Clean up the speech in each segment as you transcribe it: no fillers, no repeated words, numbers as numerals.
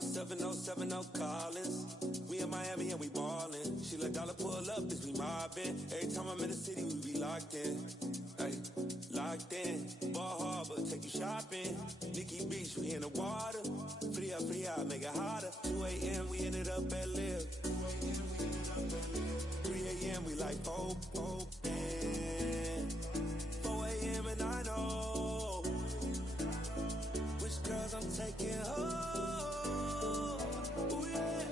7070 Collins. We in Miami and we ballin'. She let dollar pull up as we mobbin'. Every time I'm in the city, we be locked in. Ay, locked in. Ball Harbor, take you shopping. Nikki Beach, we in the water. Fria, make it hotter. 2 a.m., we ended up at Live. 3 a.m., we like Pope. 4 a.m. and I know which girls I'm taking home. Ooh, yeah.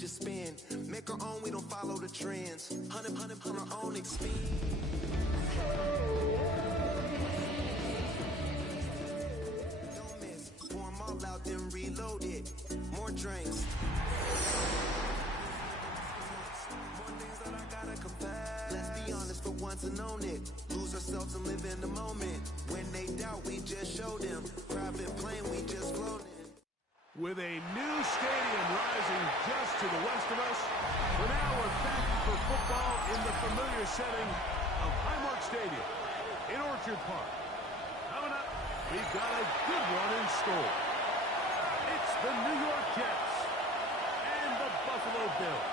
Just spin, make our own, we don't follow the trends. 100 on our own expense. Don't miss, pour them all out, then reload it. More drinks. More things that I gotta confess. Let's be honest for once and own it. Lose ourselves and live in the moment. When they doubt, we just show them. Private plane, we just floating. With a new stadium rising just to the west of us, for now we're back for football in the familiar setting of Highmark Stadium in Orchard Park. Coming up, we've got a good one in store. It's the New York Jets and the Buffalo Bills.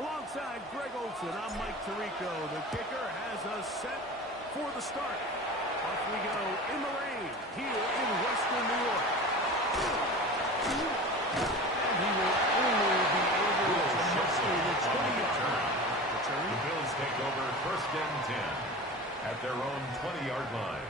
Alongside Greg Olson, I'm Mike Tirico. The kicker has us set for the start. Off we go in the rain here in Western New York. And he will only be able to muster the 20-yard. The Bills take over 1st and 10 at their own 20-yard line.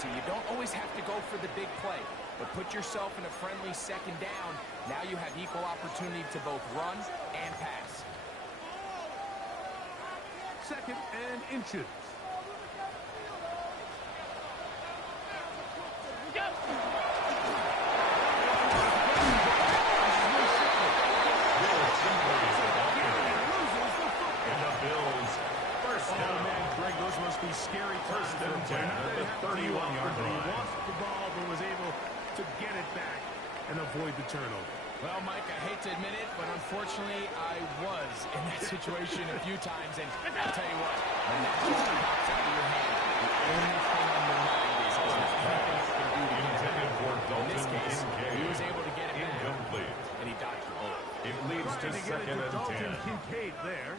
You don't always have to go for the big play, but put yourself in a friendly 2nd down. Now you have equal opportunity to both run and pass. 2nd and inches. Must be scary. 1st and 10 at the 31-yard line. He lost the ball but was able to get it back and avoid the turnover. Well, Mike, I hate to admit it, but unfortunately I was in that situation a few times, and I'll tell you what, when that ball pops out of your hand, the only thing on your mind is how fast can do to intended for Dalton. In this case, he was able to get it back, incomplete, and he dodged the bullet. It leads to 2nd and 10. Kincaid there,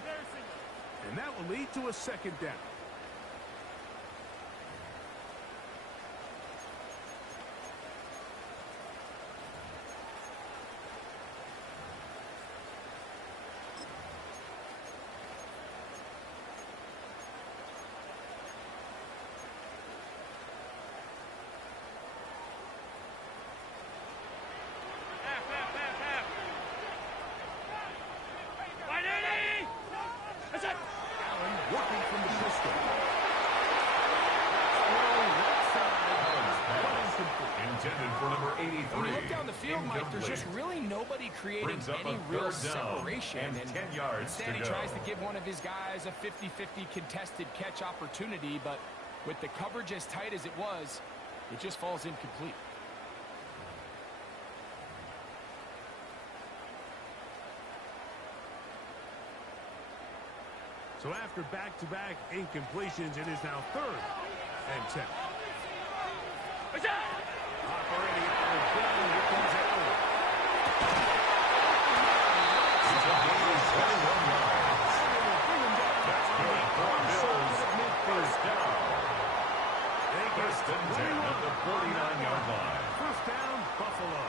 and that will lead to a 2nd down. working from the pistol. Intended for number 83. When you look down the field, Mike, there's just really nobody creating any real separation. And 10 yards instead, to he go. tries to give one of his guys a 50-50 contested catch opportunity, but with the coverage as tight as it was, it just falls incomplete. So after back-to-back incompletions, it is now 3rd and 10. Operating out of gun, here comes Allen. It's a gain of 21 yards. That's good for Bills. First down. First and 10 at the 49-yard line. First down, Buffalo.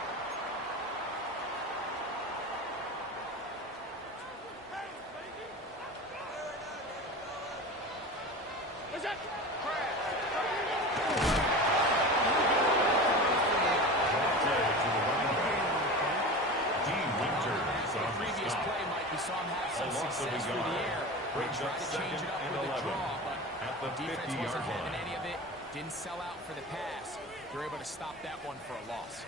Success through the air. Brings up second and 11 at the 50-yard wasn't having line. any of it. Didn't sell out for the pass. They're able to stop that one for a loss.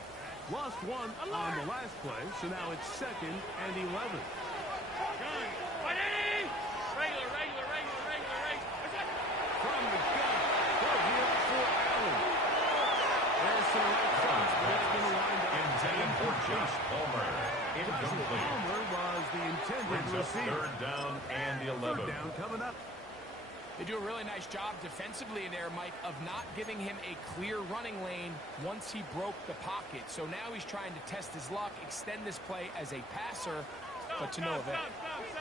Lost one on the last play, so now it's 2nd and 11. From the gun, they're here for Allen. There's some right shots, but it's going to wind up Intended for Josh Palmer. Incomplete. Palmer was the intended Brings up receiver. 3rd down and 11. Third down coming up. They do a really nice job defensively in there, Mike, of not giving him a clear running lane once he broke the pocket. So now he's trying to test his luck, extend this play as a passer, but to no avail.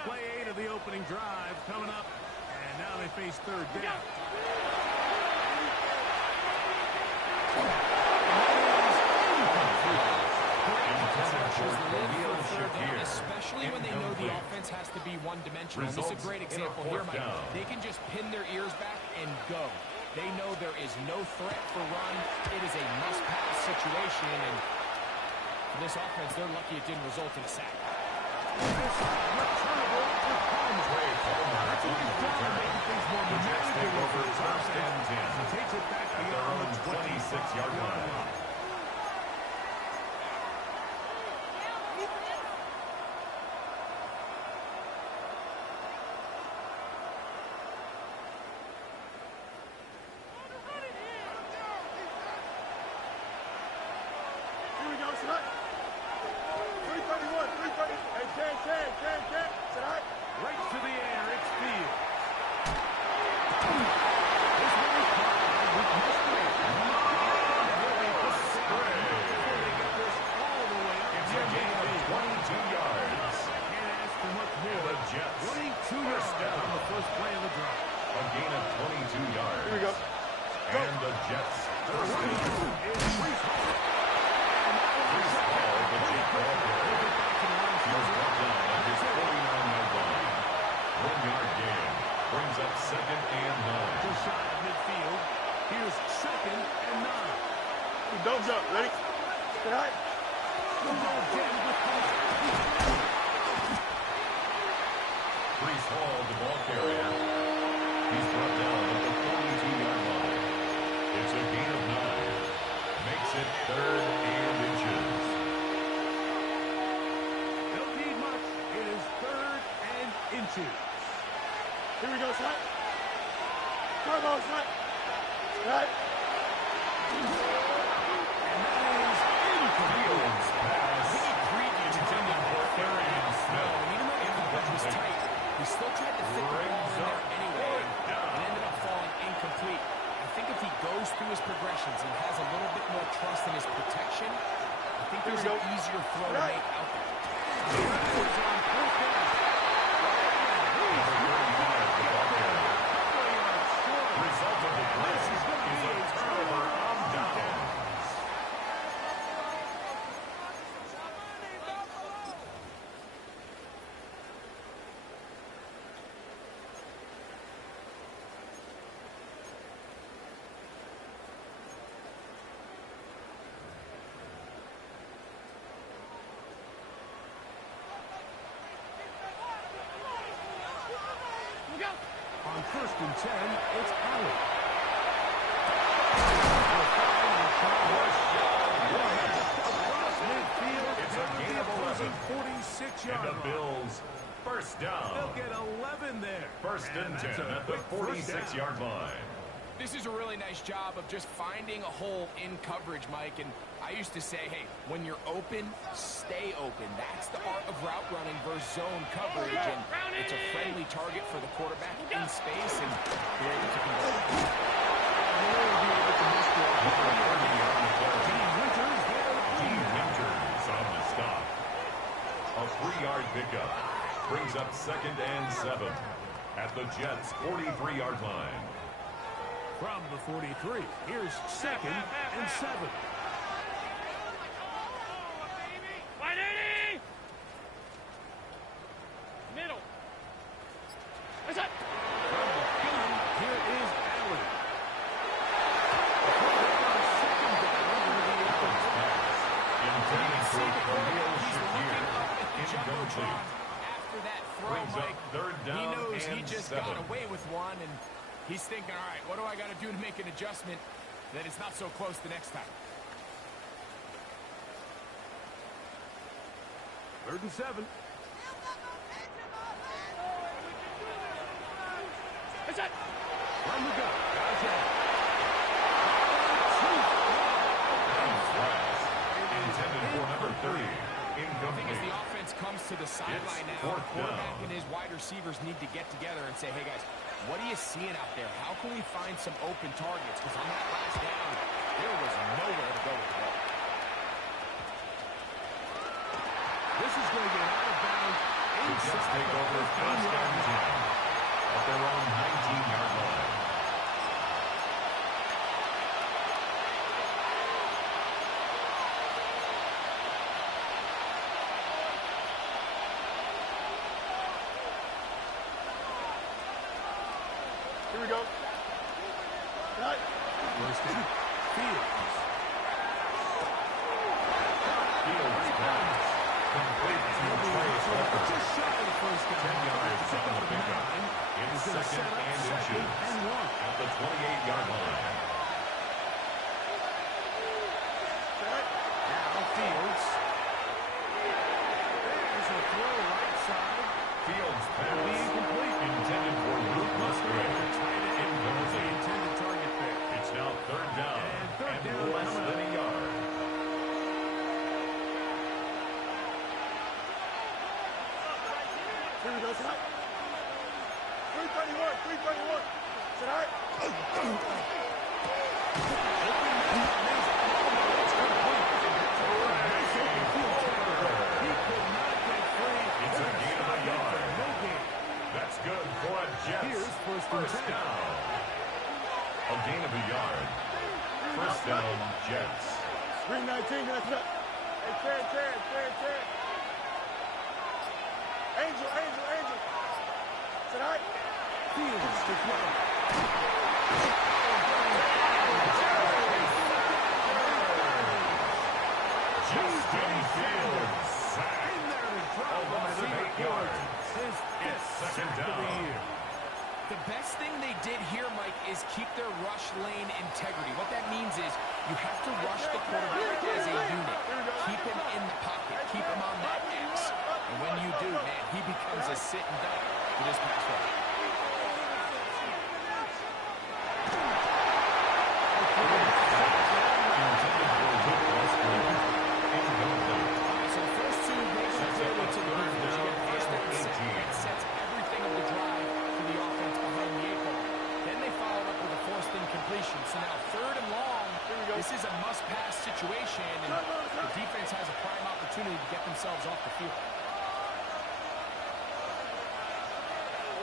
Play 8 of the opening drive coming up, and now they face 3rd down. Especially when they know the offense has to be one-dimensional. This is a great example here, Mike. They can just pin their ears back and go. They know there is no threat for run. It is a must-pass situation, and for this offense, they're lucky it didn't result in a sack. Takes it back beyond the 26-yard line. Right to the air, it's Fields. It's a gain of 22 yards. Can't ask for much more. The Jets. 22 yards on the first play of the drive. A gain of 22 yards. Here we go. And the Jets first down. It's Brees Hall. Brees Hall, the Jet ball carrier. He was brought down at his 49-yard line. 1-yard gain. Brings up 2nd and 9. Just shy of midfield. Here's 2nd and 9. Don't jump. Ready? Get high. Brees Hall, the ball carrier. He's brought down at the 42-yard line. It's a gain of 9. Makes it 3rd and inches. Don't need much. It is 3rd and inches. Here we go, son. Come on, son. Right. Fields pass. Intended for Arian Smith. Even though the coverage was tight, he still tried to fit the ball in there anyway and ended up falling incomplete. I think if he goes through his progressions and has a little bit more trust in his protection, I think there's an easier throw to make out there. Result of the play is a turnover on downs. on 1st and 10, it's Allen. Across midfield, It's a gain of 11. 46-yard And the line. Bills, first down. They'll get 11 there. First and 10 at the 46-yard line. This is a really nice job of just finding a hole in coverage, Mike. And I used to say, hey, when you're open, stay open. That's the art of route running versus zone coverage. And it's a friendly target for the quarterback in space, and they're able to convert. Winters on the stop. A 3-yard pickup brings up 2nd and 7 at the Jets' 43-yard line. From the 43, here's 2nd and 7. Middle. That's it. From the gun, here is Allen. Second down over the Allen's pass intended for Khalil He's Shakir. looking up at the Incomplete. jumbotron after that throw, Brings up Mike. 3rd He down knows he and just 7. got away with one, and he's thinking, all right, what do I got to do to make an adjustment that it's not so close the next time? 3rd and 7. That's it. From the gun, Gajay. Pass intended for number 30. I think as the Incomplete. offense comes to the sideline now, the 4th quarterback down. and his wide receivers need to get together and say, hey, guys, what are you seeing out there? How can we find some open targets? Because on that last down, there was nowhere to go with the ball. This is going to get out of bounds The Jets inside take the over 1st 15-yard and 10 line. at their own 19-yard line. Here we go. Cut. 1st and Fields. Fields pass complete to Trey Sermon. Just shy of the 1st down. 10 yards Pick on up the pickup. 9. It's He's gonna 2nd set up and 2nd inches and 1. at the 28-yard line. Set. Now Fields. There's a throw right side. Fields Be pass incomplete. intended for Luke Musgrave. Was the intended target there. It's now 3rd down And third and down less coming than up. a yard. Here we go. Set. 331. 331. Set. All right. He could not get free. It's a gain of a yard. No gain. That's good for a Jets. Here's first and 10. down. A gain of a yard. First down, Jets. Green 19. That's it. Hey, Ted. Angel. Set. All right. Fields to throw. Justin Fields sacked. In there to drop A loss of 8 yards. His It's fifth 2nd sack of the down. year. The best thing they did here, Mike, is keep their rush lane integrity. What that means is you have to rush the quarterback as a unit. Keep him in the pocket. Keep him on that X. And when you do, man, he becomes a sit and duck for this pass rush. Intended for Luke Musgrave. Incomplete. So the first two makes it Sets up clearly a to the third defense. You down get first and down set. 18. That sets everything of the drive for the offense behind the 8 ball. Then they followed up with a forced incompletion. So now 3rd and long. This is a must-pass situation, and the defense has a prime opportunity to get themselves off the field.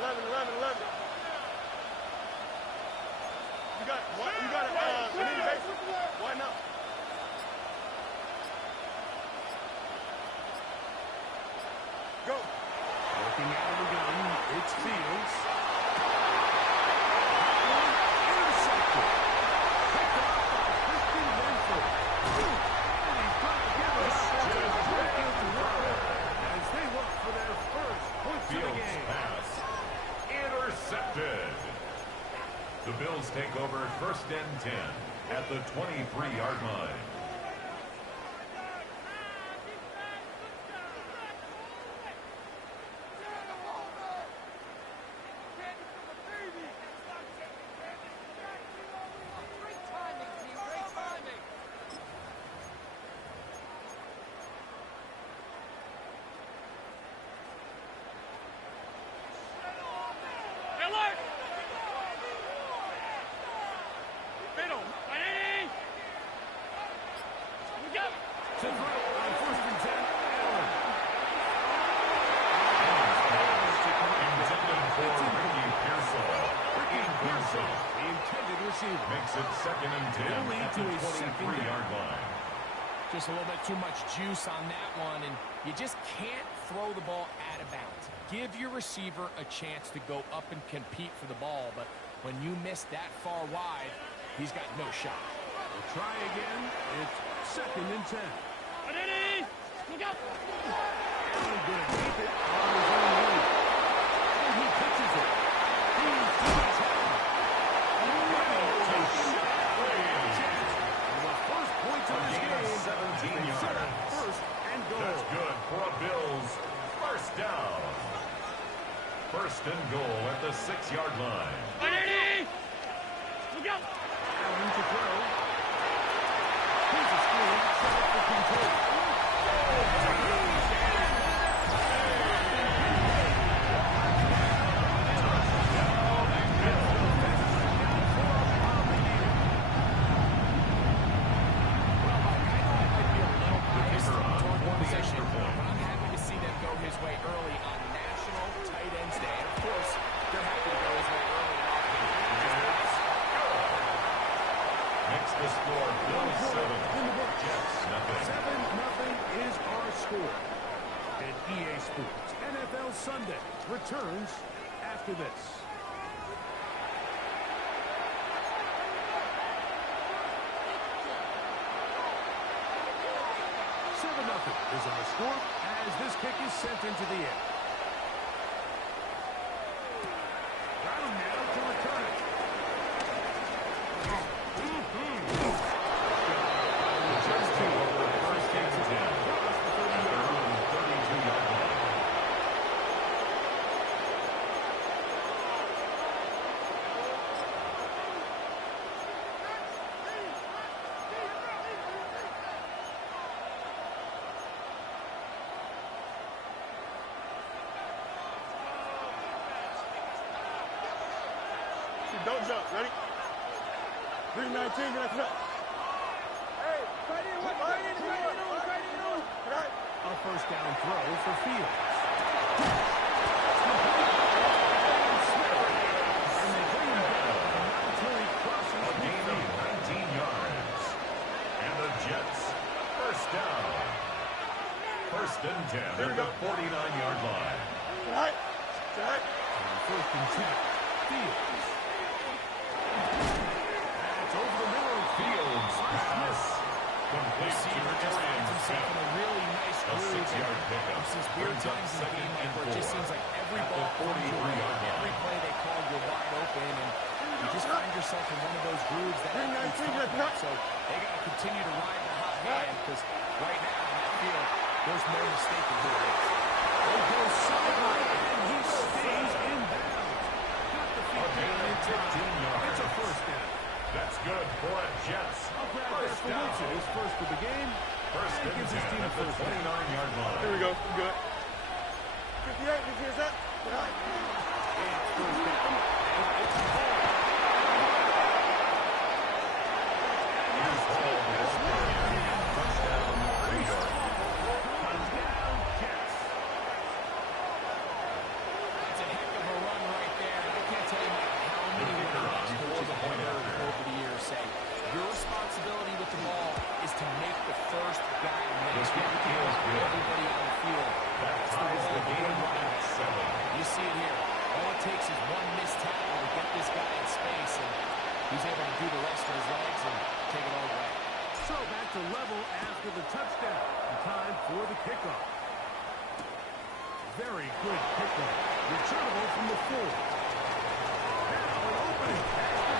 11. You got what? You got it. Why not? Go. Working out of the gun, it's Fields. Intercepted. Picked off by Christian Benford. And he's going to give us a break into work as they look for their first points of the Fields game. pass intercepted. The Bills take over 1st and 10 at the 23-yard line. Makes it 2nd and 10 at the 23-yard line. Just a little bit too much juice on that one, and you just can't throw the ball out of bounds. Give your receiver a chance to go up and compete for the ball, but when you miss that far wide, he's got no shot. We'll try again. It's 2nd and 10. Look out! Allen going to keep it on his own lead. And he pitches it. That's good for a Bills 1st down. 1st and goal at the 6-yard line. Look out! Allen to throw. Here's a screen. Set up for control. Sunday returns after this. Nothing is our score as this kick is sent into the air. Brown now to return it. Just two over the 1st and 10. Across the 32-yard line. Don't jump. Ready? 319, get up. Hey, right in. A 1st down throw for Fields. And they bring him down until he crosses a gain of 19 yards. And the Jets 1st down. 1st and 10 at the 49-yard line. All right. 1st and 10. Fields. That's over the middle. Fields pass. Complete to Arian Smith. A really nice A 6-yard pickup. This is weird times in the game where it just seems like every ball comes your way. Every play they call, you're wide open, and you just find yourself in one of those grooves that so they got to continue to ride the hot hand because right now in that field, there's no mistaking who it is. It goes sideline, and he stays in bounds. Got the feet down in time. It's a 1st down. That's good for a Jets. I'll grab that for Wilson. His 1st of the game. 1st and 10 at the 29-yard line. Here we go. Good. 58, you hear that? All right. It's 1st down. It's a ball. Here's Hall. Touchdown, 3 yards. Touchdown, Jets. It's a heck of a run right there. I can't tell you how many over the years say your responsibility with the ball is to make the 1st guy miss. Everybody on the field. That ties the game at 7. You see it here. All it takes is one missed tackle to get this guy in space, and he's able to do the rest with his legs and take it all away. So back to level after the touchdown. Time for the kickoff. Very good kickoff. Returnable from the 4. Now an opening.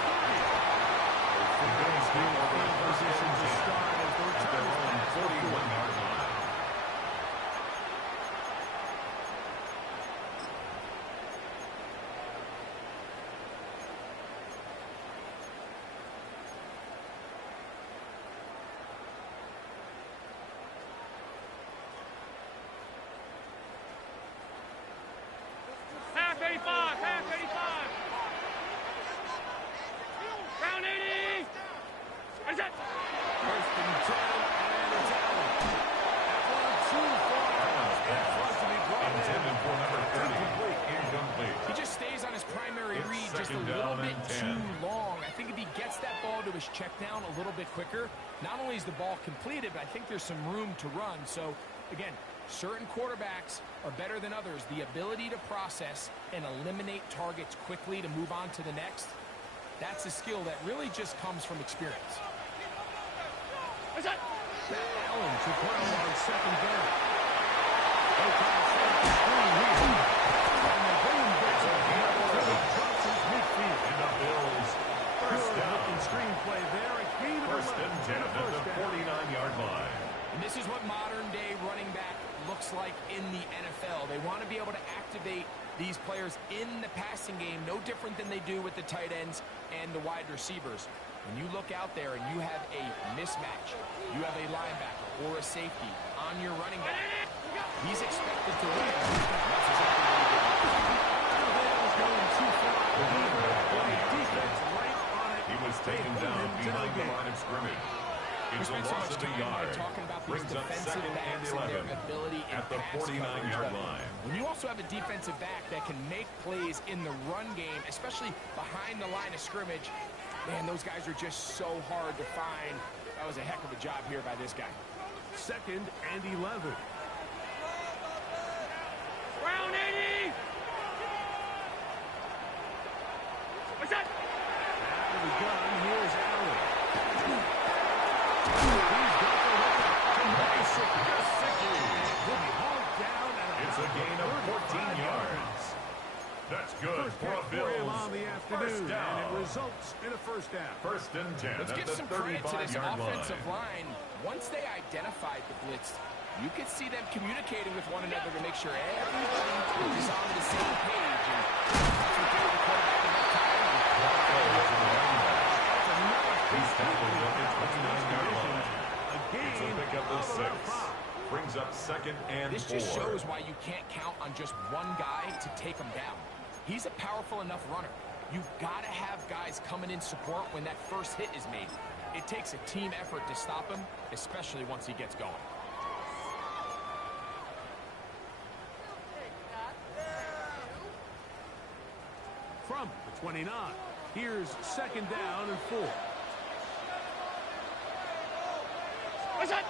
just a little bit too long. I think if he gets that ball to his check down a little bit quicker, not only is the ball completed, but I think there's some room to run. So, again, certain quarterbacks are better than others. The ability to process and eliminate targets quickly to move on to the next, that's a skill that really just comes from experience. Matt Allen to throw on second down. They try to set up the screen here. And they bring him down until he crosses midfield. And the Bills first down. Good screenplay there. A gain of 11 First and 10 at the 49-yard line. And this is what modern-day running back looks like in the NFL. They want to be able to activate these players in the passing game, no different than they do with the tight ends and the wide receivers. When you look out there and you have a mismatch, you have a linebacker or a safety on your running back, he's expected to win. That's exactly what he did. That was going too far. Defense right on it. He was taken down behind the line of scrimmage. It's a loss of a yard. Brings up second and 11 at the 49-yard line. When you also have a defensive back that can make plays in the run game, especially behind the line of scrimmage, man, those guys are just so hard to find. That was a heck of a job here by this guy. Second and 11. Round 80! What's that? Out of the gun, here's Allen. He's got the hookup to Mason. He'll be hauled down and It's a gain of 14 yards. That's good first for a catch for him Bills. on the afternoon, First down. and it results in a first down. First and 10 Let's at give the some credit to this 35-yard offensive line. line. Once they identified the blitz, you could see them communicating with one another to make sure everybody is on the same page. And that's what gave the quarterback enough time. He's tackled at the 29-yard line. A gain It's a pickup of 6. Brings up second and 4. This just shows why you can't count on just one guy to take him down. He's a powerful enough runner. You've got to have guys coming in support when that first hit is made. It takes a team effort to stop him, especially once he gets going. From the 29. Here's second down and 4. What's that?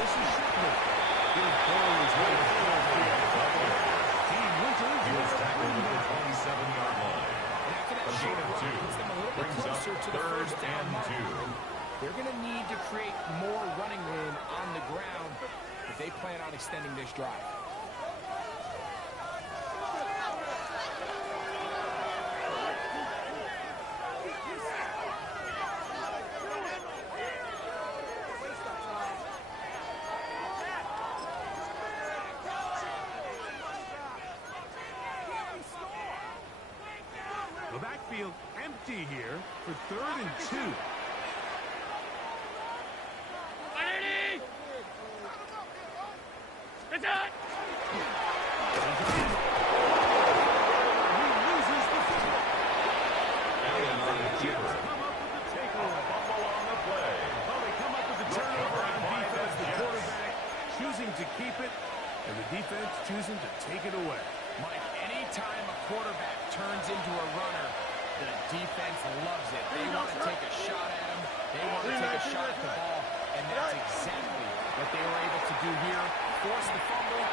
This is Shepard. Good ball is right there. He was tackled at the 27-yard line. And after that A gain short of run 2. puts them a little bit Brings up closer to the third first down and mark. 2. They're going to need to create more running room on the ground if they plan on extending this drive. The backfield empty here for third and 2. 180! What's that? He loses the football. Allen on the keeper. Come up with the takeaway. Fumble on the play. Well, they come up with the turnover on defense. The quarterback choosing to keep it, and the defense choosing to take it away. Mike, anytime a quarterback turns into a runner, the defense loves it. They want to take a shot at him. They want to take a shot at the ball, and that's exactly what they were able to do here. Force the fumble.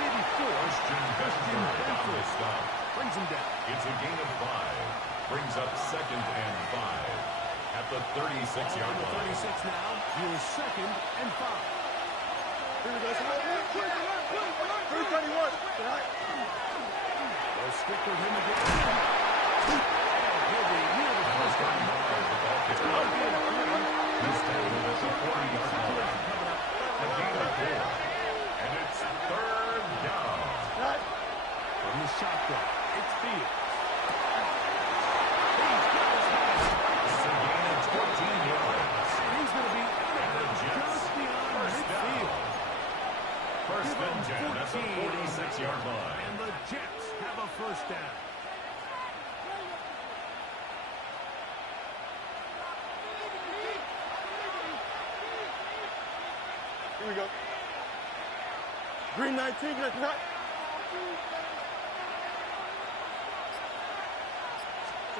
Maybe 4. Christian Benford on the stop. Brings him down. It's a gain of 5. Brings up second and 5 at the 36-yard On the line. 36 now. Here's second and 5. Here we go. 331. They'll stick with him again. He'll be near the first down. He's tackled at the 40-yard line. A gain of 4. And it's third down. From the shotgun, it's Fields. It's a gain of 14 yards. And he's going to be And the Jets just beyond first midfield. down. First Give and him 10 at the 14. 46-yard line. And the Jets have a first down. Here we go. Green 19, get that.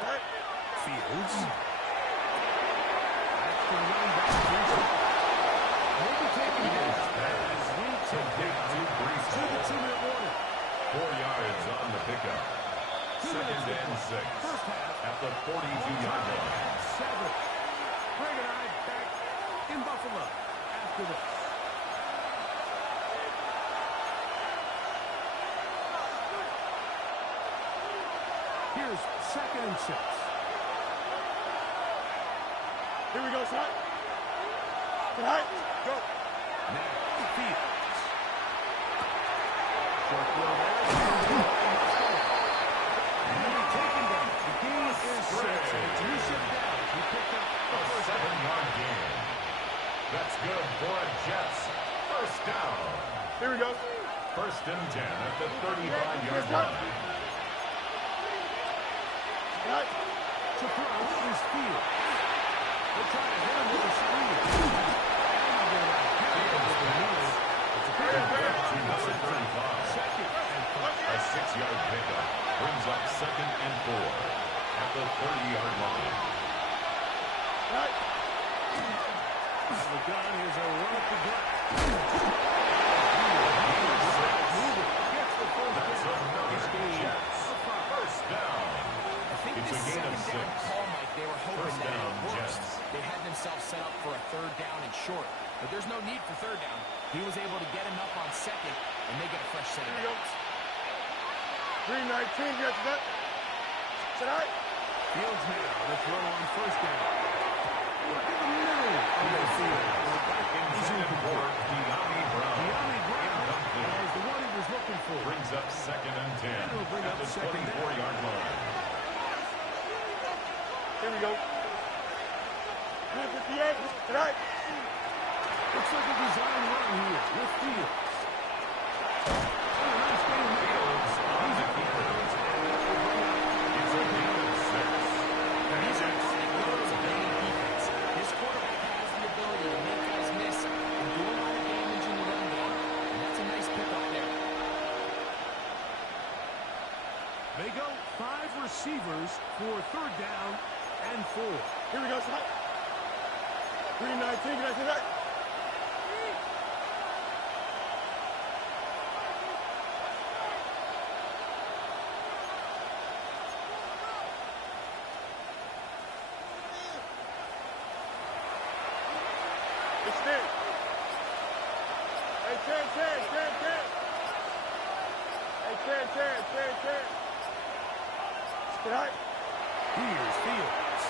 Right. Fields. Back to the running back. We'll be taking this as we take it to the 2-minute warning. 4 yards on the pickup. Second and 6 at the 42-yard line. 7. Greg and I back in Buffalo after this. Here's 2nd and 6. Here we go, son. Tonight, go. Now, Fields. Short throw there. And he'll be taken down. The gain is 6. And it's Yusuf down. He picked up A 7-yard gain. That's good for a Jets first down. Here we go. 1st and 10 at the 35-yard line. Tonight. to throw is Fields. They try to hit him with a screen. It's a very good to number 35. Second and 5. A 6-yard pickup brings up 2nd and 4 at the 30-yard line. Right. The gun is a run up the gut. Gets the first That's down. another Jets first down. I think It's a this gain of second down 6. call, Mike, they were hoping First that down, it works. Jets. They had themselves set up for a 3rd down and short. But there's no need for 3rd down. He was able to get him up on 2nd, and they get a fresh set of downs. Green 19, get that. Tonight. Fields now the throw on 1st down. Look at the middle of the field. Intended for De'Ami Brown. De'Ami Brown Incomplete. is the one he was looking for. Brings up 2nd and 10 And it'll bring at up the 2nd down. 24-yard line. Here we go. 58, tonight. Looks like a design run here with Fields. Oh, nice game there. Fields on the keeper. It's a gain of 6. And He's a Jets good playing defense. This quarterback has the ability to make guys miss and do a lot of damage in the run game. And that's a nice pickup there. They go 5 receivers for 3rd down and 4. Here we go, tonight. Green 19, get that. It's 10. Hey, 10. Hey, 10. Tonight. Here's Fields.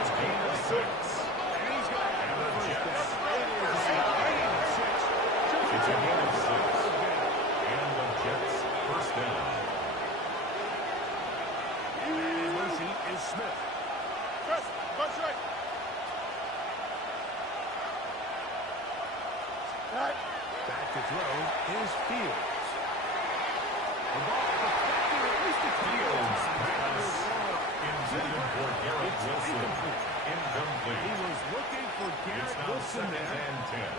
a gain of 6. And he's got And the the Jets. first down. It's a gain of 6. And the Jets first down. And motion is Smith. Press. Bunch right. Tonight. Back to throw is Fields. The ball deflected, at least it's Fields pass intended for Garrett Wilson. He Incomplete. was looking for It's Garrett now Wilson 2nd there. and 10.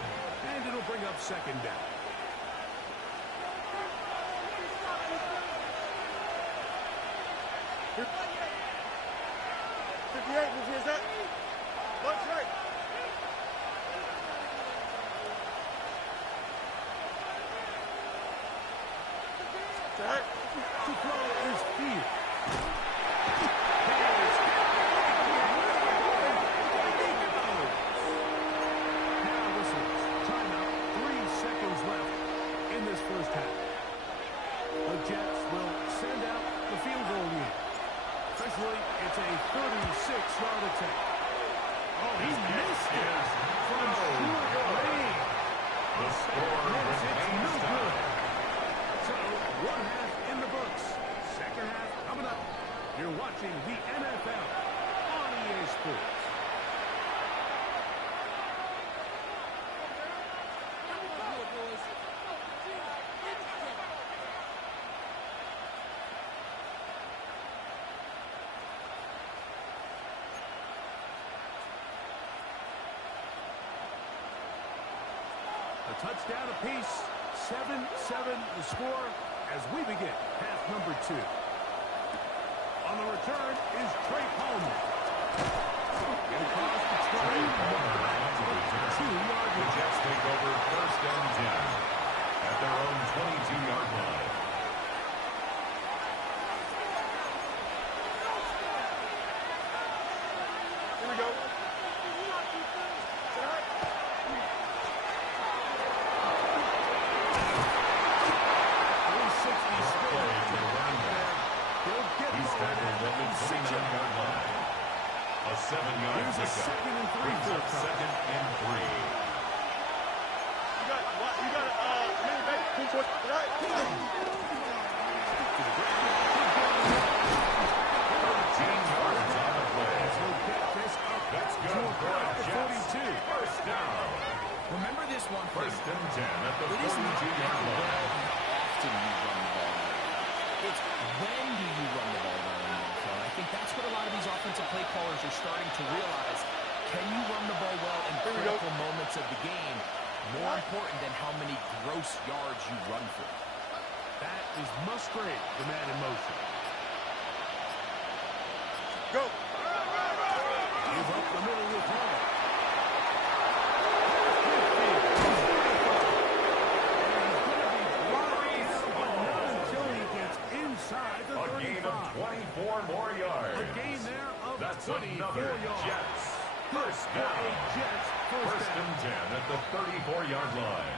And it'll bring up 2nd down. Is that? Bunch right. Tonight. To throw is Fields. Now this is timeout. 3 seconds left in this first half. The Jets will send out the field goal unit. Officially, it's a 36-yard attempt. Oh, he's A touchdown apiece. 7-7 the score as we begin half number 2. On the return is Trey Palmer. Get across the 20. The Jets take over 1st and 10 at their own 22-yard line. Here we go. 360 spin. He's tackled at the 29-yard line. A 7-yard Here's a pickup. 2nd and 3 Brings for up the 2nd and 3. You got a mini back. 2 foot. Right. 13 yards on the play. That's good for a Jets. 1st down. Remember this one thing. 1st and 10 at the It isn't 42-yard line. how often you run the ball. It's when do you run the ball well in the NFL. And I think that's what a lot of these offensive play callers are starting to realize. Can you run the ball well in critical moments of the game? More important than how many gross yards you run for. That is Musgrave, the man in motion. Go. Give up the middle with Hall. Inside the 35. A gain of 24 more yards. A gain there of That's 24 another yards. Jets. 1st down. Jets 1st and 10 at the 34-yard line.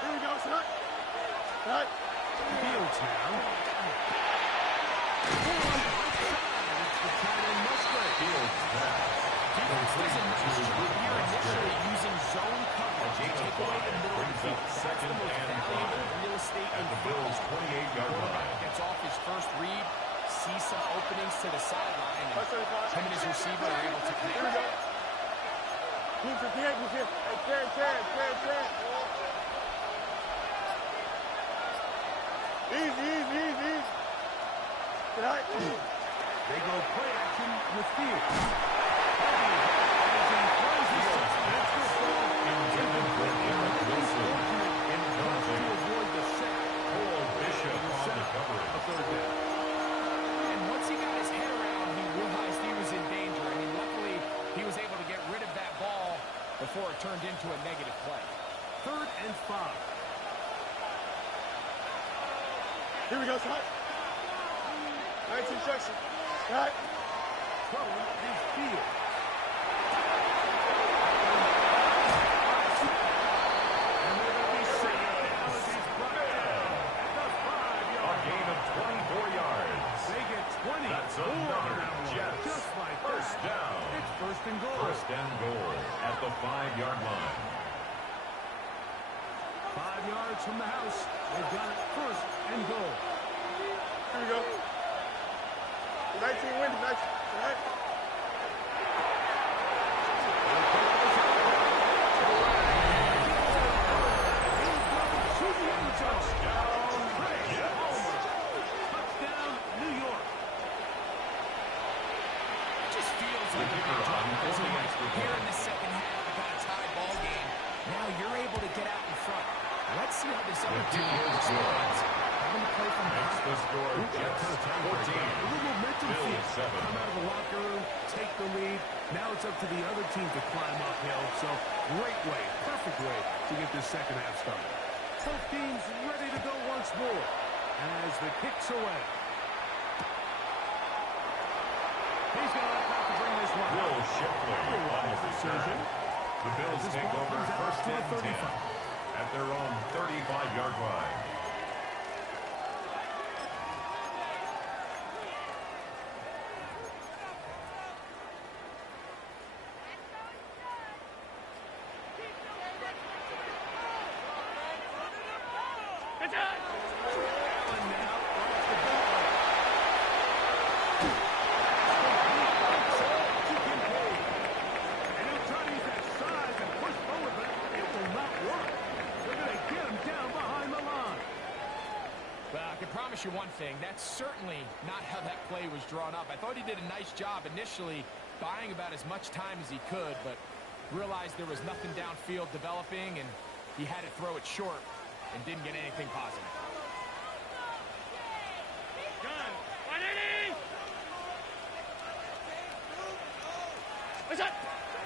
Here we go, son. Right. Fields now. Fields pass. Defense does a nice job here initially using zone coverage to gain of take away the 5 middle of the brings field. up That's the 2nd most and valuable 5 real estate at in the Bills' football. 28-yard line. Gets off his first read, sees some openings to the sideline, and him and his receiver are able to Here we go. connect. He's here. Hey, Terry. Easy. Right. They go play action with Fields. Intended for Garrett Wilson. Incomplete. To avoid the sack. Cole Bishop on the coverage. A 3rd down. And once he got his head around, he realized he was in danger. I mean, luckily, he was able to get rid of that ball before it turned into a negative play. 3rd and 5. Here we go, son. Nice instruction. Right. Throwing is Fields. And they're going to be safe down as he's brought down at the 5-yard A gain of 24 yards. They get 20. That's another Just Jets. like First that. down. It's 1st and goal. 1st and goal at the 5-yard line. 5 yards from the house. They've got it 1st and goal. Here we go. 19 wins. Nice. Right. Touchdown, New York. It just feels like a good job, doesn't it? Here in the second half, we've got a tie ball game. Now you're able to get out in front. Let's see how this other team responds. Having to play from Makes behind. the score Jets 14. A little momentum Bills shift. 7. Come out of the locker room, take the lead. Now it's up to the other team to climb uphill. So great way, perfect way to get this second half started. Both teams ready to go once more as the kick's away. He's going to have to bring this one. Will Shipley on the return. The Bills This take ball over comes out 1st to the and 10 at their own 35-yard line. you one thing. That's certainly not how that play was drawn up. I thought he did a nice job initially buying about as much time as he could, but realized there was nothing downfield developing, and he had to throw it short and didn't get anything positive.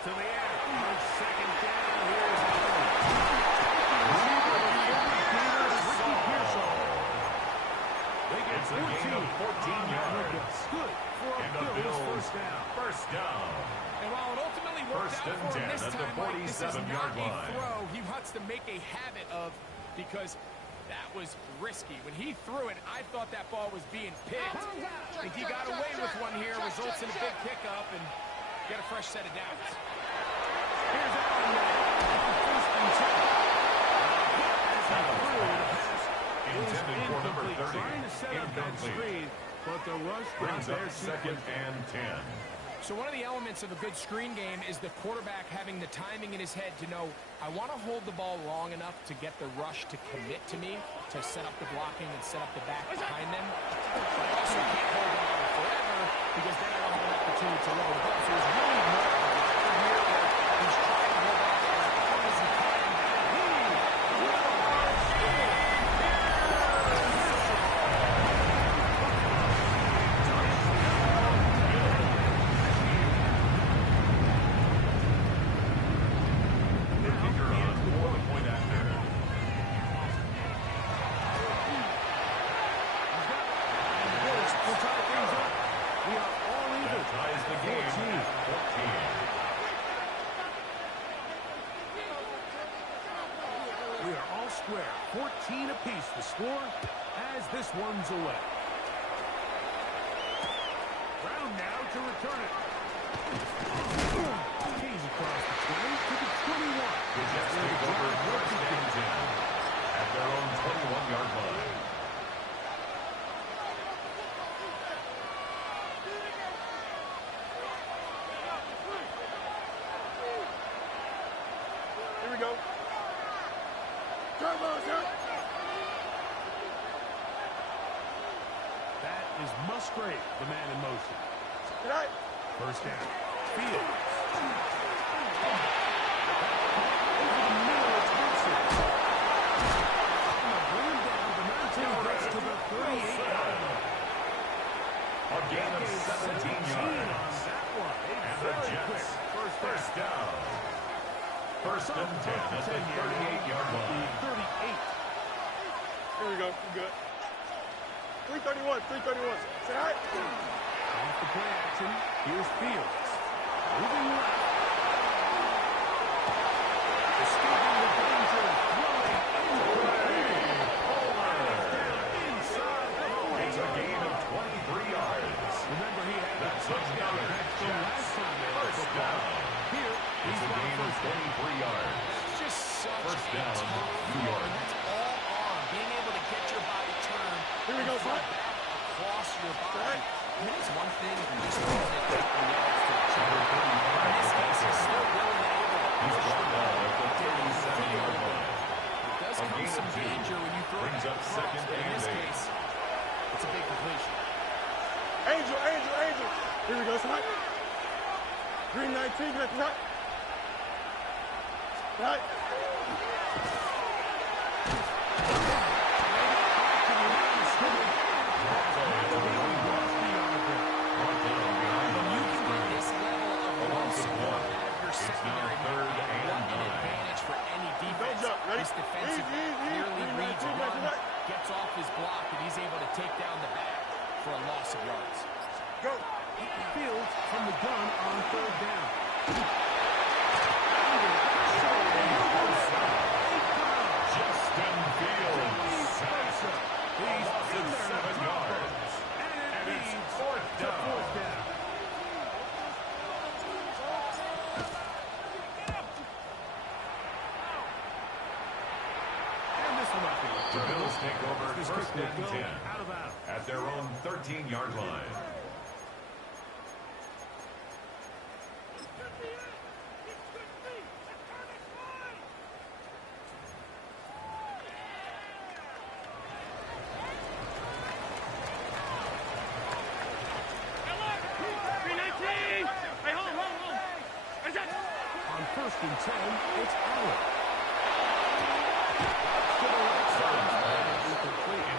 To the air. On second down, here's They get It's a gain of 14 yards. Good for a Bills first down. And while it ultimately worked out for him this time, Mike, this is not a throw he wants to make a habit of, because that was risky. When he threw it, I thought that ball was being picked. I think he got away with one here, results in a big pickup, and get a fresh set of downs. Here's Intended for number 30. Trying to set up that screen, but the rush brings up second and 10. So one of the elements of a good screen game is the quarterback having the timing in his head to know, I want to hold the ball long enough to get the rush to commit to me, to set up the blocking and set up the back behind them. But I also can't hold it on forever, because then I don't have an opportunity to level the ball. So it's really more of a here where he's trying to hold on as long as he can. We are all square. 14 apiece the score as this one's away. Brown now to return it. He's across the 20 to the 21. The Jets take over first and 10 at their own 21-yard line. Here we go. That is Musgrave, the man in motion. First down. Fields. Over the middle, it's Wilson. Bring him down. The 19 gets to the 38-yard line. A gain of 17 yards. On that one. And the Jets first down. First and 10 at the 38-yard line. 38. Here we go. We're good. 331. 331. Say hi. Off the play action. Here's Fields. Moving left. Escaping the danger. Throwing inside the 40. It's a gain of 23 yards. Remember, he had That's a touchdown Jets last time they had first football. down. Here, It's a gain of 23 yards. It's just such First down, a tough New throw, York. and that's all arm. Being able to get your body turned Here we go, and throw son. back across your body. I mean, it's one thing if you just Number hold it to the 35 in this case, he's still willing and able to He's push brought the down ball. at the 37-yard line. It does A come gain some of 2. danger when you throw it Brings up across, second but in and this 8. case, it's a big completion. Angel. Here we go, son. Green 19. Get that. Right. This defensive clearly reads run, gets off his block, and he's able to take down the back for a loss of yards. Go. Fields from the gun on third down. Justin Fields. He's Loss of 7 yards. and it's leads fourth to down. fourth down. And this one up here. The Bills take over This first kick will and go 10 out of bounds. at their own 13-yard line. and 10. It's Allen.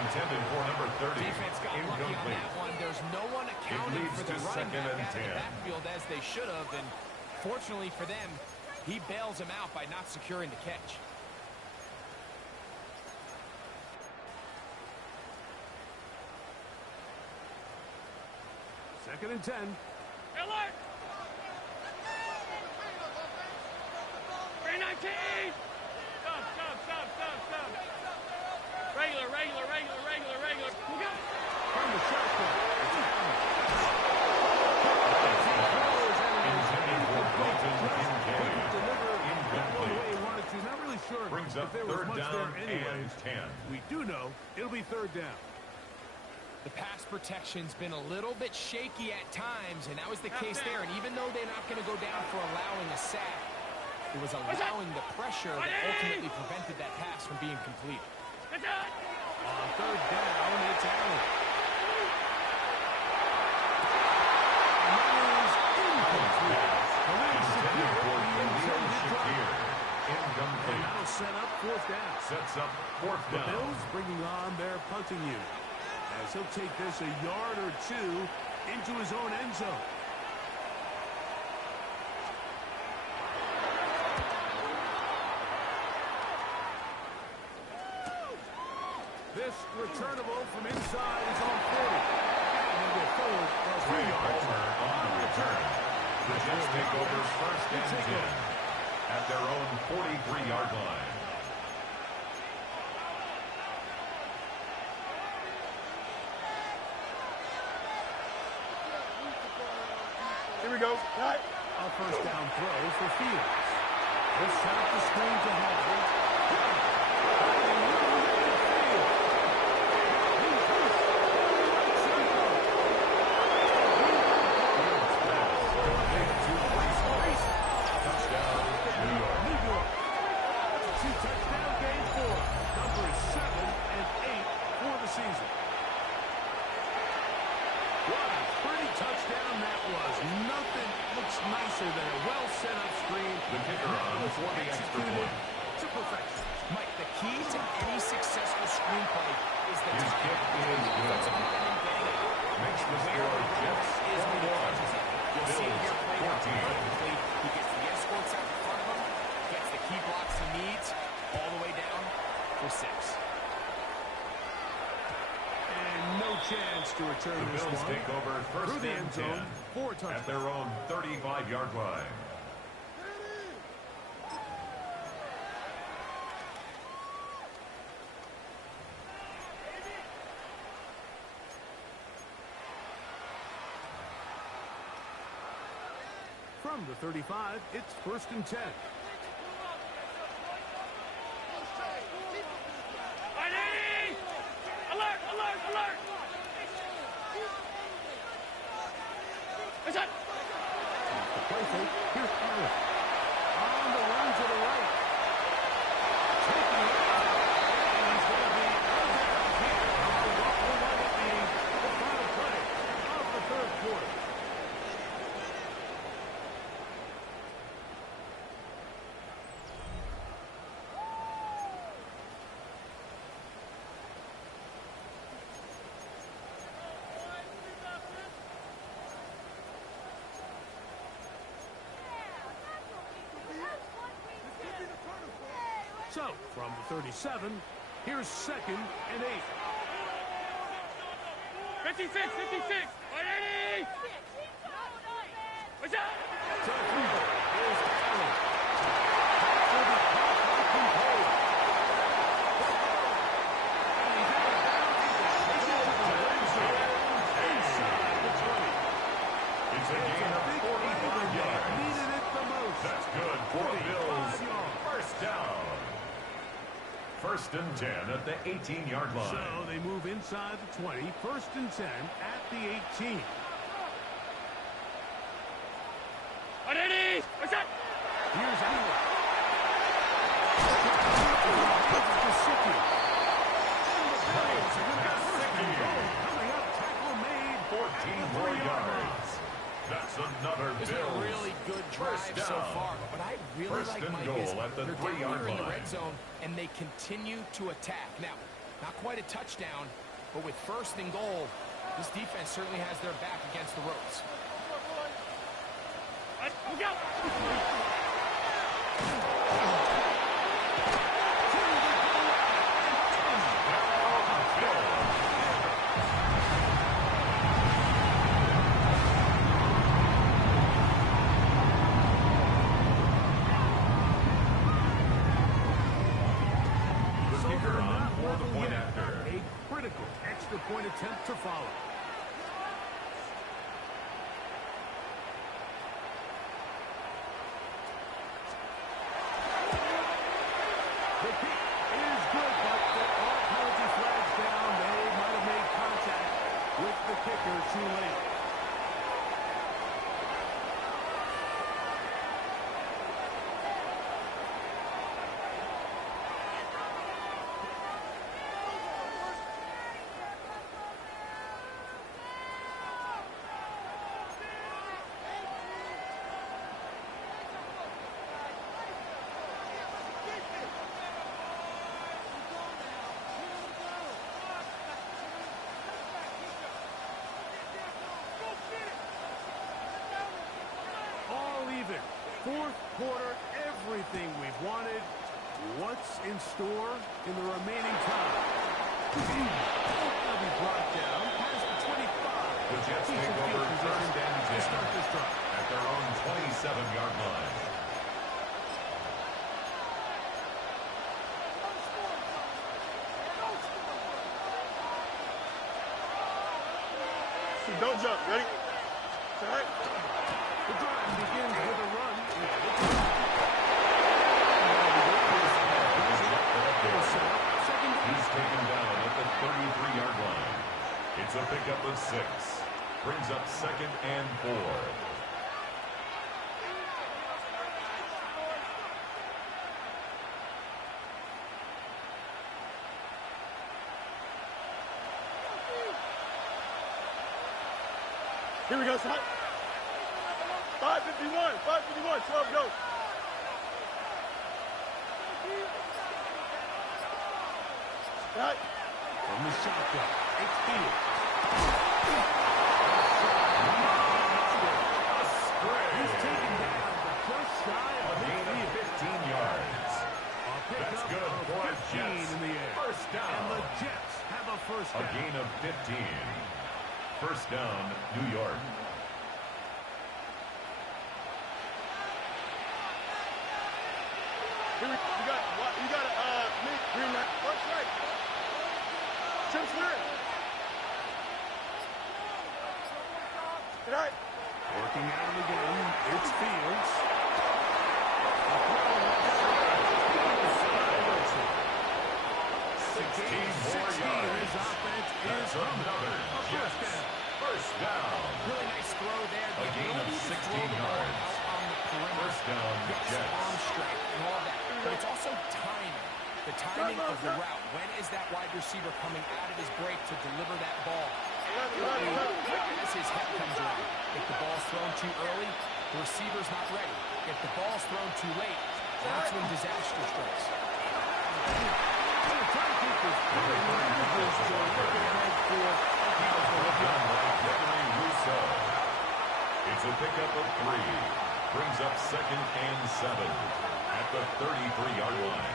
Intended for number 30. Defense got lucky on that one. There's no one accounting for the running back out of the backfield as they should have, and fortunately for them, he bails him out by not securing the catch. Second and 10. Alert! 319! Stop. Regular. You got it. From the shotgun. It's Allen. Intended for Dalton Kincaid. Incomplete. Not really sure. Brings up if there was third much down there anyways. and 10. We do know it'll be third down. The pass protection's been a little bit shaky at times, and that was the case there. And even though they're not going to go down for allowing a sack, it was allowing the pressure that ultimately prevented that pass from being complete. On third down, it's Allen. And that is incomplete. Intended for Khalil Shakir. And Incomplete. that'll set up fourth down. Sets up fourth The down. Bills bringing on their punting unit, as he'll take this a yard or two into his own end zone. This returnable from inside is on 40. And he'll go forward for a 3 yards. On the return. The Jets take over first and 10 at their own 43-yard line. Here we go. Right. A first down throw for Fields. He'll set up the screen to Hadley. Touchdown, New York. Two-touchdown game for him. Numbers 7 and 8 for the season. What a pretty touchdown that was. Nothing looks nicer than a well-set-up screen. The kicker on for the extra point. To perfection. Mike, the key to any successful screenplay is the His kick is good. Makes the score Jets is when he 41. touches it. You'll see it here played out 14. perfectly. He gets the escorts out in front of him, gets the key blocks he needs, all the way down for 6. And no chance to return The this Bills one. take over first Through the and end zone, 10 4 at touchdowns. their own 35-yard line. From the 35, it's first and 10. Alert! What's that? The play fake. Here's Allen. On the run to the right. Taking it. And he's going to be out here on what will wind up being the final play of the third quarter. So, from the 37, here's second and 8. 56! 180! What's that? To throw is Allen. That will be caught by Kincaid. And he's out of bounds. Inside the 20. It's a gain of 45 yards. Needed it the most. That's good for the Bills. 45 yards. First down. First and 10 at the 18-yard line. So they move inside the 20. First and 10 at the 18. 180! What's that? Here's Allen. Coming up, tackle made. 14 more yards. That's another It's been a Bills. really good drive so far, but what I really First like, and Mike, goal is at the they're down 3-yard here in the line. red zone, and they continue to attack. Now, not quite a touchdown, but with first and goal, this defense certainly has their back against the ropes. Look out! The kicker on for the point after. A critical extra point attempt to follow. The kick is good, but there are penalty flags down. They might have made contact with the kicker too late. Fourth quarter, everything we've wanted. What's in store in the remaining time? They'll be brought down past the 25. The Jets take over first and 10 start this drive at their own 27-yard line. Don't jump. Ready? All right. The drive begins with a run. He's taken down at the 33-yard line. It's a pickup of 6. Brings up second and 4. Here we go, son. 5:51, 5:51, 12 go. Right. From the shotgun, it's Fields. He's taken down, but just shy A of gain of 15 yards. That's good for the Jets. In the air. First down. And the Jets have a first A down. gain of 15. First down, New York. Here you got make green light. Watch right. Trim square. Good night. Working out of the game, it's Fields. 16 more yards. His offense That's is coming. another A first Jets. down. First down. Really nice throw there. A gain of 16 yards. First down, Jets. Arm strength and all that. But it's also timing. The timing of the route. When is that wide receiver coming out of his break to deliver that ball? As his head comes around. If the ball's thrown too early, the receiver's not ready. If the ball's thrown too late, that's when disaster strikes. It's a pickup of 3. Brings up second and 7 at the 33-yard line.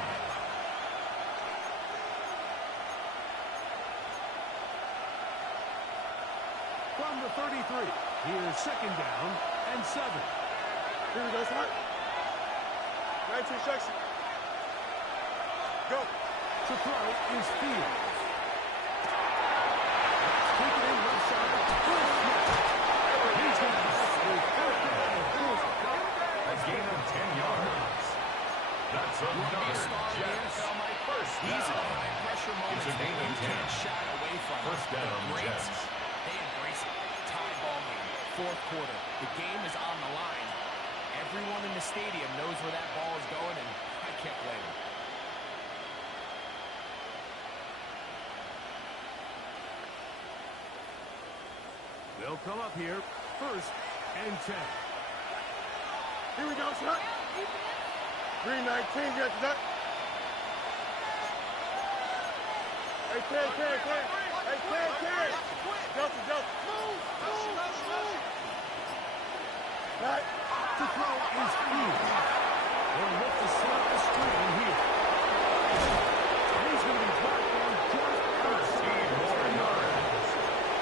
From the 33, here's second down and 7. Here we go, son. Right to instruction. Go. To throw is Fields. Take it in left side. He's going to pass the first down. A gain of 10 yards. That's another Jets. First These are down. high pressure moments It's a that gain you of can't 10. shy away from. First down, The greats, Jets. they embrace it. Tie ball game. Fourth quarter. The game is on the line. Everyone in the stadium knows where that ball is going, and I can't blame them. They'll come up here. First and 10. Here we go, son. 3:19, get that. Hey, Ted. Hey, Ted. Justin. Move. Right. To throw is here. They'll look to set up the screen here. He's going to be back on just 13 more yards.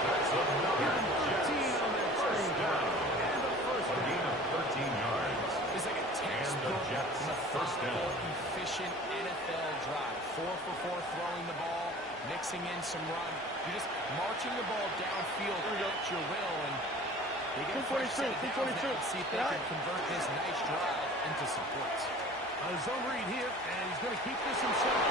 That's another Jets 13 on that first down. and a first A gain down. of 13 yards. It's like a textbook, Jets first methodical, down. efficient NFL drive. 4 for 4 throwing the ball, mixing in some run. You're just marching the ball downfield at your will, and they get a fresh set of downs now to see if they can convert this nice drive into some points. A zone read here, and he's going to keep this himself.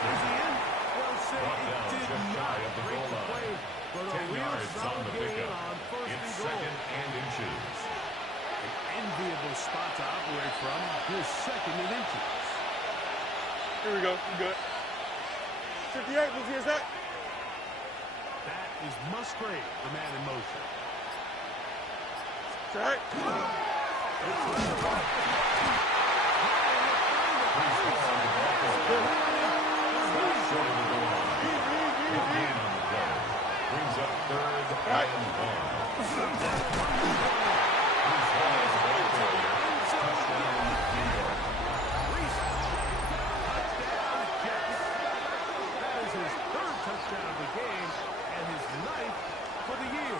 Is he in? They'll say Brought it down did just shy not of the break goal the line. play, but a 10 real yards on solid the gain pickup. on first It's and goal. second and inches. An enviable spot to operate from. His second and inches. Here we go. You good. 58, who's here, Zach? That is Musgrave, the man in motion. Zach. Short of the goal line. No gain on the play. Brings up third and 1. Touchdown, New York. That is his third touchdown of the game and his ninth for the year.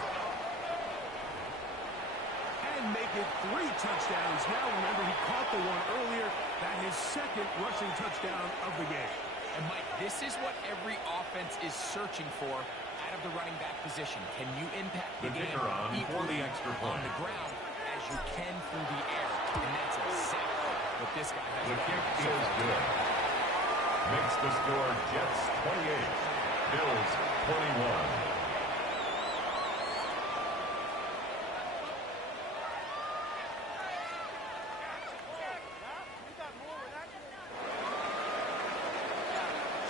And make it 3 touchdowns now. Remember, he caught the one earlier. That his second rushing touchdown of the game. And, Mike, this is what every offense is searching for out of the running back position. Can you impact the game kicker on for the equally extra on point. the ground as you can through the air? And that's exactly what this guy has The done. kick is good. Makes the score Jets 28, Bills 21.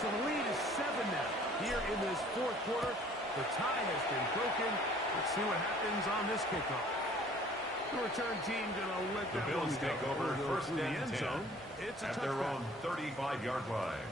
So the lead is 7 now. Here in this fourth quarter, the tie has been broken. Let's see what happens on this kickoff. The return team going to let The that Bills one go. take over They'll go first through the and end 10 zone. It's a at their touchback. own 35-yard line.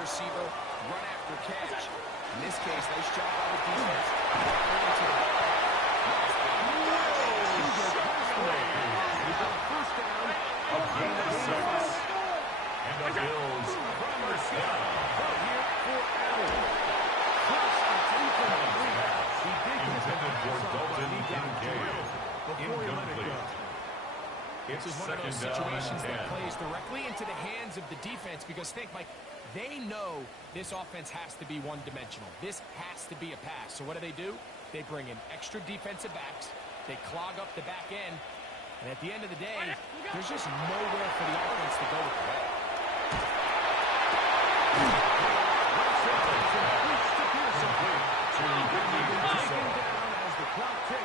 Receiver, run after catch. In this case, nice job by the defense. First down. A gain of 6. And the Bills first down. Here for Allen. Intended for Dalton Kincaid. Incomplete. It's This is one of second those down situations and that 10. plays directly into the hands of the defense because think, Mike, they know this offense has to be one-dimensional. This has to be a pass. So what do? They bring in extra defensive backs. They clog up the back end. And at the end of the day, there's just nowhere for the offense to go with the ball.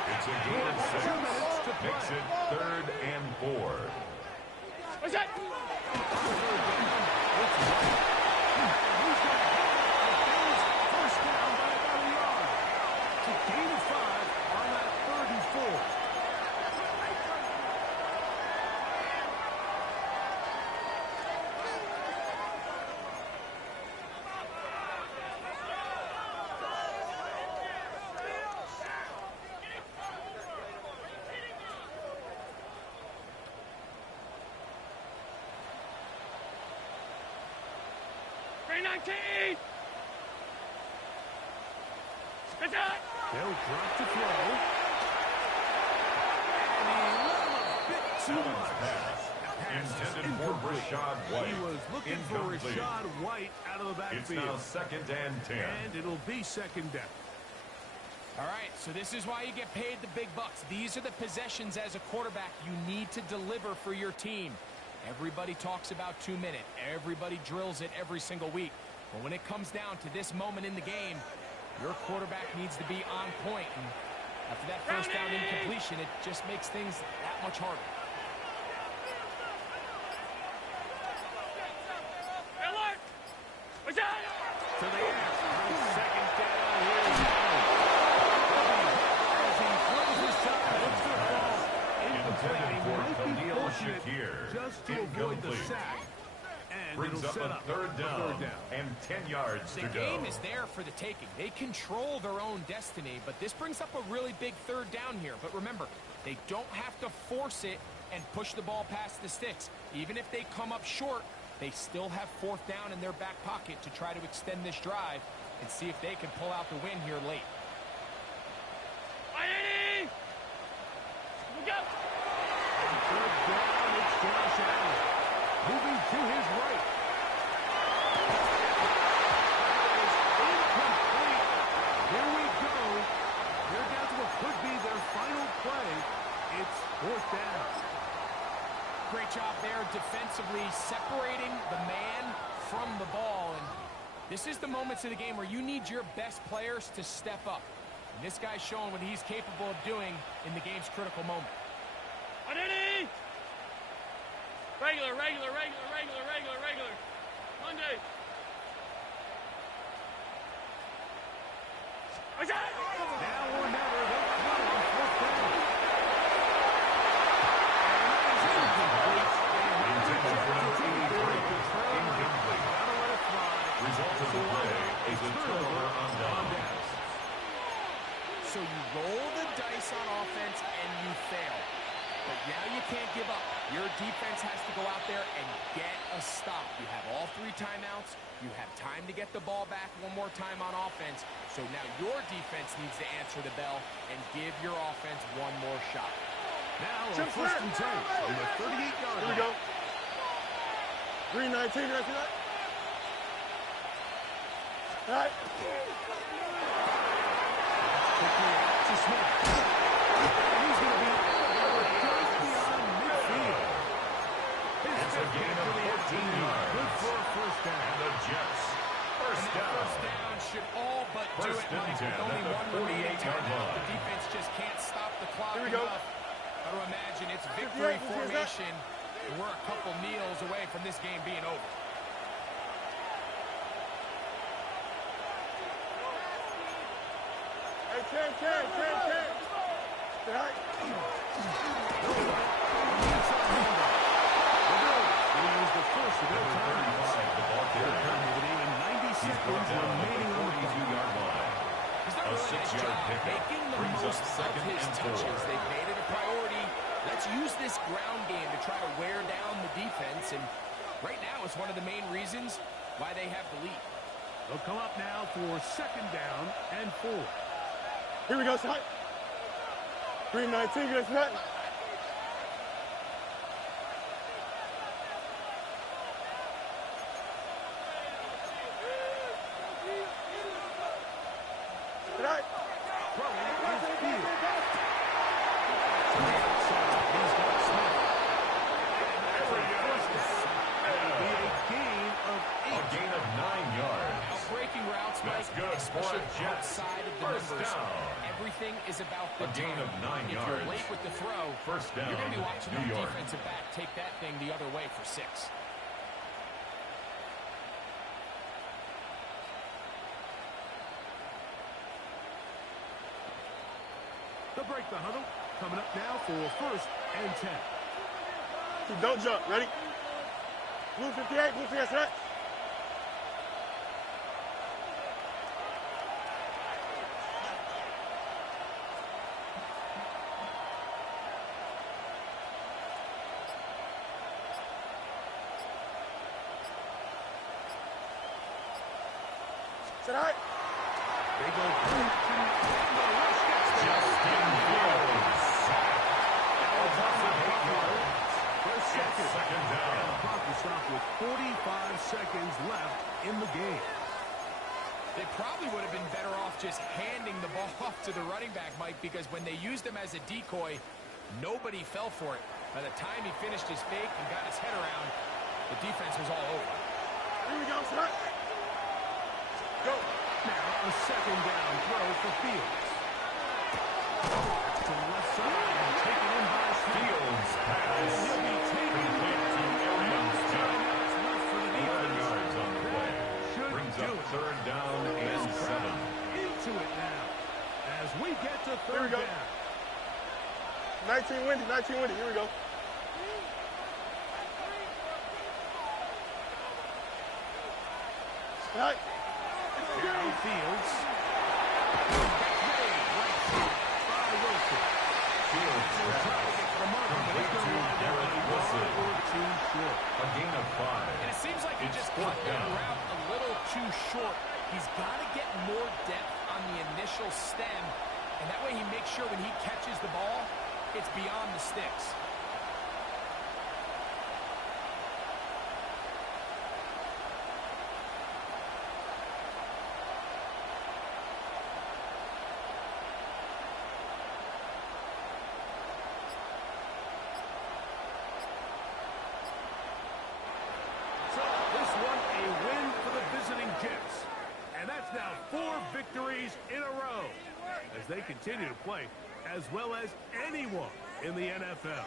It's a gain of 6. Makes it third and 4. What's that? First down by about a yard. It's a gain of 5 on that 3rd and 4. They'll drop to throw. And he let him a bit Allen's pass. Intended for Rashad White. He was looking for Rashad White out of the backfield. It's now 2nd and 10. And it'll be 2nd down. All right, so this is why you get paid the big bucks. These are the possessions as a quarterback you need to deliver for your team. Everybody talks about 2-minute. Everybody drills it every single week. But when it comes down to this moment in the game, your quarterback needs to be on point. And after that first down incompletion, it just makes things that much harder. To the air. 2nd down. Here's as he throws his time. Looks for a ball. Intended for Might be Khalil fortunate Shakir. just to avoid the Incomplete. sack. And Brings it'll up set a up third down and 10 yards The to go. game is there for the taking. They control their own destiny, but this brings up a really big 3rd down here. But remember, they don't have to force it and push the ball past the sticks. Even if they come up short, they still have 4th down in their back pocket to try to extend this drive and see if they can pull out the win here late. Third down, it's Josh Allen. Moving to his right. That is incomplete. Here we go. They're down to what could be their final play. It's 4th down. Great job there defensively, separating the man from the ball. And this is the moments of the game where you need your best players to step up. And this guy's showing what he's capable of doing in the game's critical moment. Regular. Monday. Now or never, they'll come on 4th down. Intended for number 83. Incomplete. Result of the play is a turnover on downs. So you roll the dice on offense and you fail. But now you can't give up. Your defense has to go out there and get a stop. You have all 3 timeouts. You have time to get the ball back one more time on offense. So now your defense needs to answer the bell and give your offense one more shot. Now on 1st and 10 on the 38-yard line. Here we go. 319, you guys see that? All right. Quickly out to Smith. He's going to be just beyond midfield. It's a gain of 14 yards. Good for a 1st down. And the Jets. First down. First down should all but do First it, and Mike. 10 With only at the one remaining 48-yard timeout, line. the defense just can't stop the clock Here we go. enough. Got to imagine it's victory 58, formation. And we're a couple meals away from this game being over. Hey, 10. All right. He was the first of their time. 35, the ball carrier. With even 90 He's seconds brought down at remaining the on the clock. 42-yard line. He's done A a really nice 6-yard job pickup making the brings most up of 2nd his and 4. touches. They've made it a priority. Let's use this ground game to try to wear down the defense. And right now, it's one of the main reasons why they have the lead. They'll come up now for 2nd down and 4. Here we go, son. 319, you guys see that? All right. Throwing is Field. To the outside, he's got Smith. And that's a 1st down. That'll be a gain of 8. A gain of 9 yards. Now, breaking routes, That's Mike, good for especially a Jets. outside of the First numbers, down. everything is about the A gain of 9 If yards. you're late with the throw, First down, you're going to be watching New that York. defensive back take that thing the other way for 6. They'll break the huddle. Coming up now for 1st and 10. Don't jump. Ready? Blue 58, blue 58, set. Set high. They go back to and the rush gets there. Justin Fields. Offensive 8 yards. off to the running back, Mike, because when they used him as a decoy, nobody fell for it. By the time he finished his fake and got his head around, the defense was all over. Here we go, sir. Go. Now a second down throw for Fields. To the left side and taken in by Fields pass. He'll be taken Complete to Arians. left for the 11 defense. yards on the play. Should Brings do up it. third down and 7. Into it now. As we get to Here we third go. down. 19 windy, 19 windy. Here we go. Right. Now Fields. Fields pass. Complete to Garrett Wilson. A gain of 5. And it seems like he It's just cut fourth that down. route a little too short. He's got to get more depth on the initial stem, and that way he makes sure when he catches the ball, it's beyond the sticks. So this one a win for the visiting Jets. And that's now 4 victories in a row as they continue to play as well as anyone in the NFL.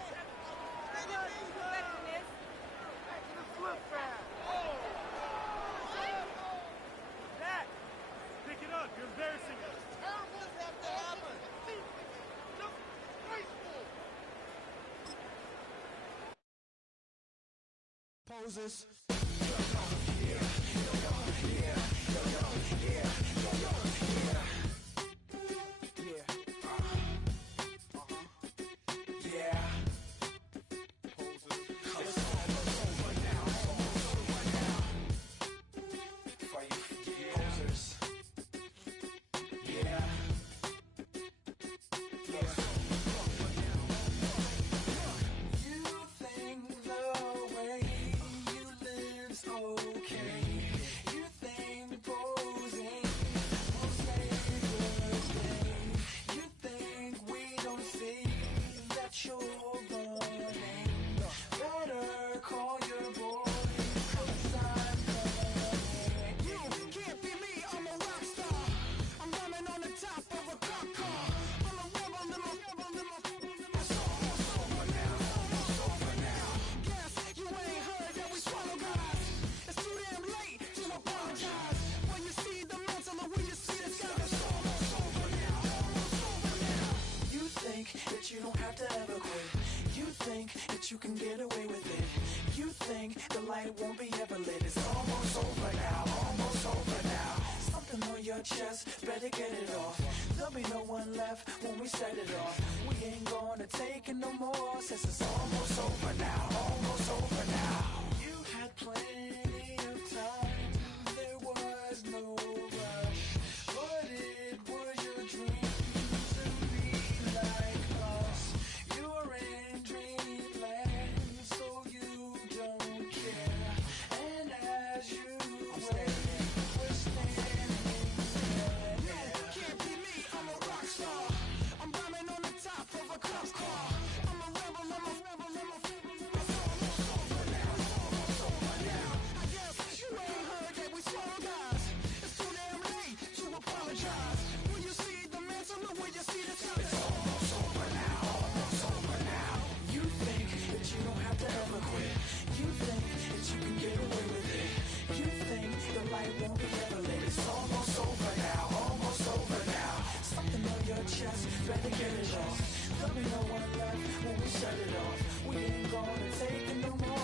Pick it up. You're embarrassing us. Poses. You don't have to ever quit. You think that you can get away with it. You think the light won't be ever lit. It's almost over now, almost over now. Something on your chest, better get it off. There'll be no one left when we set it off. We ain't gonna take it no more, since it's almost over now, almost over now. You had plenty of time, there was no rush, but it was your dream to be like us. You're in dreamland, so you don't care. And as you wait, we're standing there. Can't be me, I'm a rock star. I'm rhyming on the top of a cop car. I'm a rebel, I'm a rebel, I'm a it's almost over now, it's almost over now. I guess you ain't heard that we slow guys. It's too damn late to apologize. When you see the mantle, look where you see the sky. It's almost over now, almost over now. You think that you don't have to ever quit. You think that you can get away with it. You think the light won't be ever lit. It's almost over now, almost over now. Something on your chest, better get it off. There'll be no one left when we shut it off. We ain't gonna take it no more.